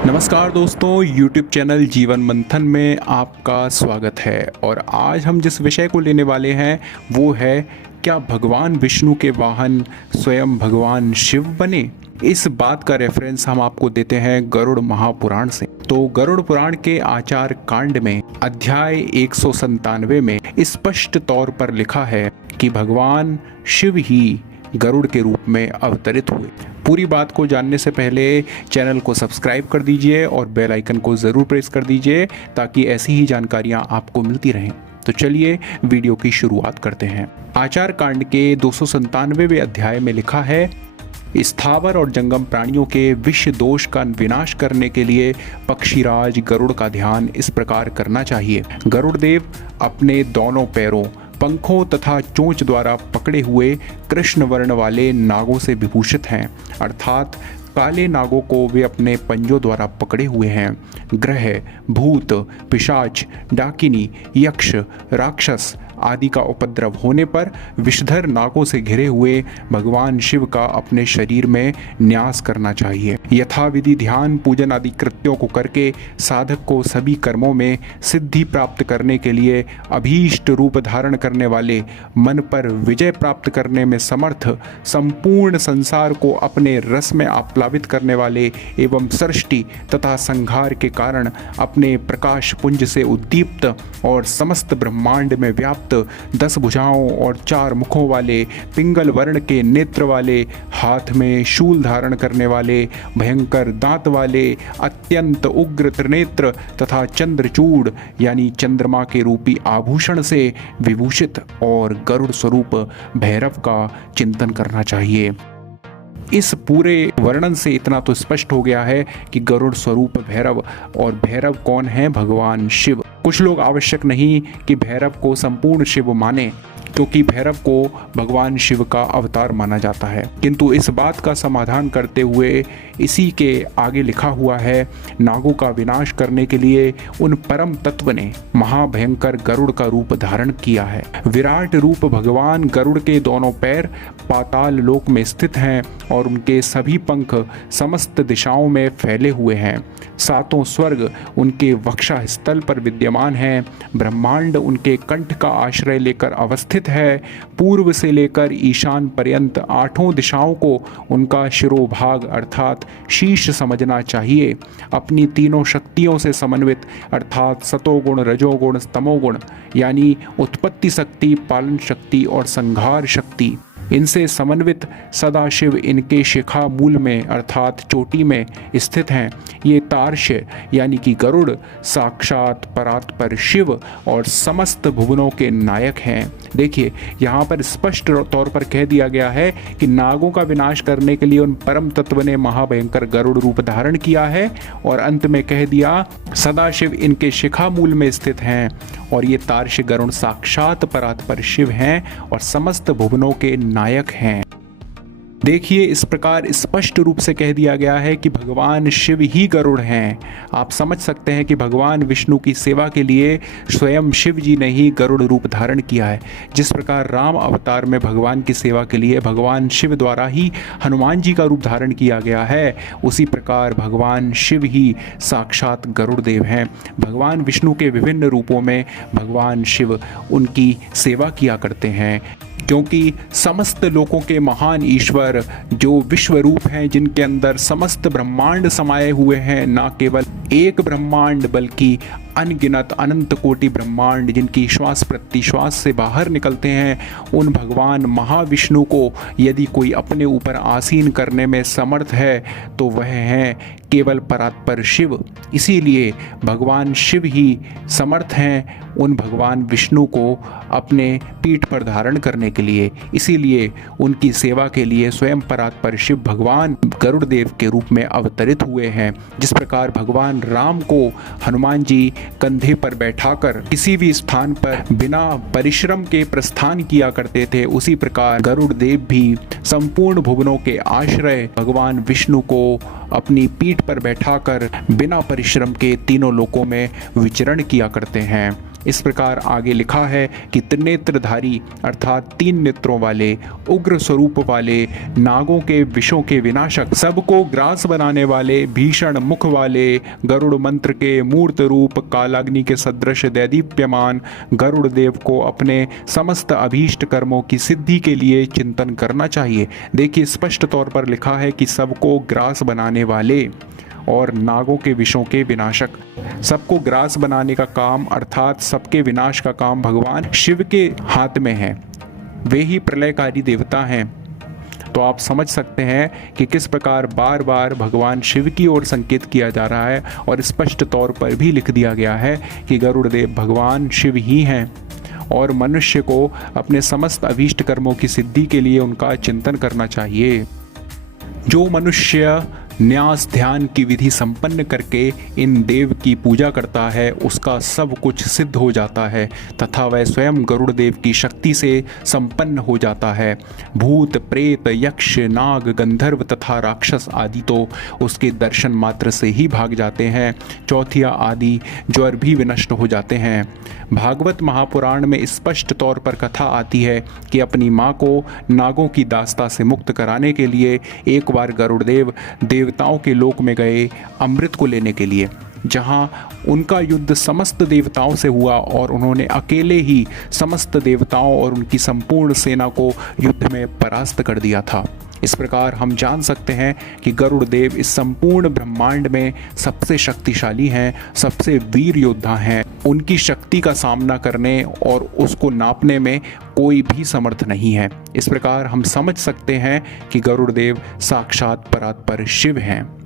नमस्कार दोस्तों, YouTube channel जीवन मंथन में आपका स्वागत है। और आज हम जिस विषय को लेने वाले हैं वो है, क्या भगवान विष्णु के वाहन स्वयं भगवान शिव बने? इस बात का रेफरेंस हम आपको देते हैं गरुड़ महापुराण से। तो गरुड़ पुराण के आचार कांड में अध्याय 197 में स्पष्ट तौर पर लिखा है कि भगवान शिव ही गरुड़ के रूप में अवतरित हुए। पूरी बात को जानने से पहले चैनल को सब्सक्राइब कर दीजिए और बेल आइकन को ज़रूर प्रेस कर दीजिए ताकि ऐसी ही जानकारियां आपको मिलती रहें। तो चलिए वीडियो की शुरुआत करते हैं। आचार कांड के 297वें अध्याय में लिखा है, स्थावर और जंगम प्राणियों के विष दोष का विनाश करने के लिए पक्षीराज गरुड़ का ध्यान इस प्रकार करना चाहिए। गरुड़ देव अपने दोनों पैरों, पंखों तथा चोंच द्वारा पकड़े हुए कृष्ण वर्ण वाले नागों से विभूषित हैं, अर्थात काले नागों को वे अपने पंजों द्वारा पकड़े हुए हैं। ग्रह, भूत, पिशाच, डाकिनी, यक्ष, राक्षस आदि का उपद्रव होने पर विषधर नागों से घिरे हुए भगवान शिव का अपने शरीर में न्यास करना चाहिए। यथाविधि ध्यान पूजन आदि कृत्यों को करके साधक को सभी कर्मों में सिद्धि प्राप्त करने के लिए अभीष्ट रूप धारण करने वाले, मन पर विजय प्राप्त करने में समर्थ, संपूर्ण संसार को अपने रस में आप्लावित करने वाले एवं सृष्टि तथा संहार के कारण अपने प्रकाश पुंज से उद्दीप्त और समस्त ब्रह्मांड में व्याप्त 10 भुजाओं और 4 मुखों वाले, पिंगल वर्ण के नेत्र वाले, हाथ में शूल धारण करने वाले, भयंकर दांत वाले, अत्यंत उग्र त्रिनेत्र तथा चंद्रचूड़ यानी चंद्रमा के रूपी आभूषण से विभूषित और गरुड़ स्वरूप भैरव का चिंतन करना चाहिए। इस पूरे वर्णन से इतना तो स्पष्ट हो गया है कि गरुड़ स्वरूप भैरव, और भैरव कौन है? भगवान शिव। कुछ लोग आवश्यक नहीं कि भैरव को संपूर्ण शिव माने, क्योंकि भैरव को भगवान शिव का अवतार माना जाता है, किंतु इस बात का समाधान करते हुए इसी के आगे लिखा हुआ है, नागों का विनाश करने के लिए उन परम तत्व ने महाभयंकर गरुड़ का रूप धारण किया है। विराट रूप भगवान गरुड़ के दोनों पैर पाताल लोक में स्थित हैं और उनके सभी पंख समस्त दिशाओं में फैले हुए हैं। 7 स्वर्ग उनके वक्षा स्थल पर विद्यमान हैं। ब्रह्मांड उनके कंठ का आश्रय लेकर अवस्थित है। पूर्व से लेकर ईशान पर्यंत 8 दिशाओं को उनका शिरोभाग अर्थात शीश समझना चाहिए। अपनी तीनों शक्तियों से समन्वित अर्थात सतोगुण, रजोगुण, तमोगुण यानी उत्पत्ति शक्ति, पालन शक्ति और संहार शक्ति, इनसे समन्वित सदाशिव इनके शिखा मूल में अर्थात चोटी में स्थित हैं। ये तार्क्ष्य यानी कि गरुड़ साक्षात परात्पर शिव और समस्त भुवनों के नायक हैं। देखिए, यहाँ पर स्पष्ट तौर पर कह दिया गया है कि नागों का विनाश करने के लिए उन परम तत्व ने महाभयंकर गरुड़ रूप धारण किया है, और अंत में कह दिया सदाशिव इनके शिखा मूल में स्थित हैं, और ये तार्क्ष्य गरुड़ साक्षात परात्पर शिव हैं और समस्त भुवनों के नायक हैं। देखिए, इस प्रकार स्पष्ट रूप से कह दिया गया है कि भगवान शिव ही गरुड़ हैं। आप समझ सकते हैं कि भगवान विष्णु की सेवा के लिए स्वयं शिव जी ने ही गरुड़ रूप धारण किया है। जिस प्रकार राम अवतार में भगवान की सेवा के लिए भगवान शिव द्वारा ही हनुमान जी का रूप धारण किया गया है, उसी प्रकार भगवान शिव ही साक्षात गरुड़ देव हैं। भगवान विष्णु के विभिन्न रूपों में भगवान शिव उनकी सेवा किया करते हैं, क्योंकि समस्त लोकों के महान ईश्वर जो विश्व रूप हैं, जिनके अंदर समस्त ब्रह्मांड समाये हुए हैं, ना केवल एक ब्रह्मांड बल्कि अनगिनत अनंत कोटि ब्रह्मांड जिनकी श्वास प्रतिश्वास से बाहर निकलते हैं, उन भगवान महाविष्णु को यदि कोई अपने ऊपर आसीन करने में समर्थ है तो वह हैं केवल परात्पर शिव। इसीलिए भगवान शिव ही समर्थ हैं उन भगवान विष्णु को अपने पीठ पर धारण करने के लिए। इसीलिए उनकी सेवा के लिए स्वयं परात्पर शिव भगवान गरुड़ देव के रूप में अवतरित हुए हैं। जिस प्रकार भगवान राम को हनुमान जी कंधे पर बैठाकर किसी भी स्थान पर बिना परिश्रम के प्रस्थान किया करते थे, उसी प्रकार गरुड़ देव भी संपूर्ण भुवनों के आश्रय भगवान विष्णु को अपनी पीठ पर बैठाकर बिना परिश्रम के तीनों लोकों में विचरण किया करते हैं। इस प्रकार आगे लिखा है कि त्रिनेत्रधारी अर्थात 3 नेत्रों वाले, उग्र स्वरूप वाले, नागों के विषों के विनाशक, सबको ग्रास बनाने वाले, भीषण मुख वाले, गरुड़ मंत्र के मूर्त रूप, कालाग्नि के सदृश दैदीप्यमान गरुड़ देव को अपने समस्त अभीष्ट कर्मों की सिद्धि के लिए चिंतन करना चाहिए। देखिए स्पष्ट तौर पर लिखा है कि सबको ग्रास बनाने वाले और नागों के विषों के विनाशक। सबको ग्रास बनाने का काम अर्थात सबके विनाश का काम भगवान शिव के हाथ में है। वे ही प्रलयकारी देवता हैं। तो आप समझ सकते हैं कि किस प्रकार बार बार भगवान शिव की ओर संकेत किया जा रहा है और स्पष्ट तौर पर भी लिख दिया गया है कि गरुड़ देव भगवान शिव ही हैं और मनुष्य को अपने समस्त अभीष्ट कर्मों की सिद्धि के लिए उनका चिंतन करना चाहिए। जो मनुष्य न्यास ध्यान की विधि संपन्न करके इन देव की पूजा करता है उसका सब कुछ सिद्ध हो जाता है तथा वह स्वयं गरुड़ देव की शक्ति से संपन्न हो जाता है। भूत प्रेत यक्ष नाग गंधर्व तथा राक्षस आदि तो उसके दर्शन मात्र से ही भाग जाते हैं। चौथिया आदि ज्वर भी विनष्ट हो जाते हैं। भागवत महापुराण में स्पष्ट तौर पर कथा आती है कि अपनी माँ को नागों की दास्ता से मुक्त कराने के लिए एक बार गरुड़ देव देवताओं के लोक में गए अमृत को लेने के लिए, जहां उनका युद्ध समस्त देवताओं से हुआ और उन्होंने अकेले ही समस्त देवताओं और उनकी संपूर्ण सेना को युद्ध में परास्त कर दिया था। इस प्रकार हम जान सकते हैं कि गरुड़ देव इस संपूर्ण ब्रह्मांड में सबसे शक्तिशाली हैं, सबसे वीर योद्धा हैं। उनकी शक्ति का सामना करने और उसको नापने में कोई भी समर्थ नहीं है। इस प्रकार हम समझ सकते हैं कि गरुड़ देव साक्षात परात्पर शिव हैं।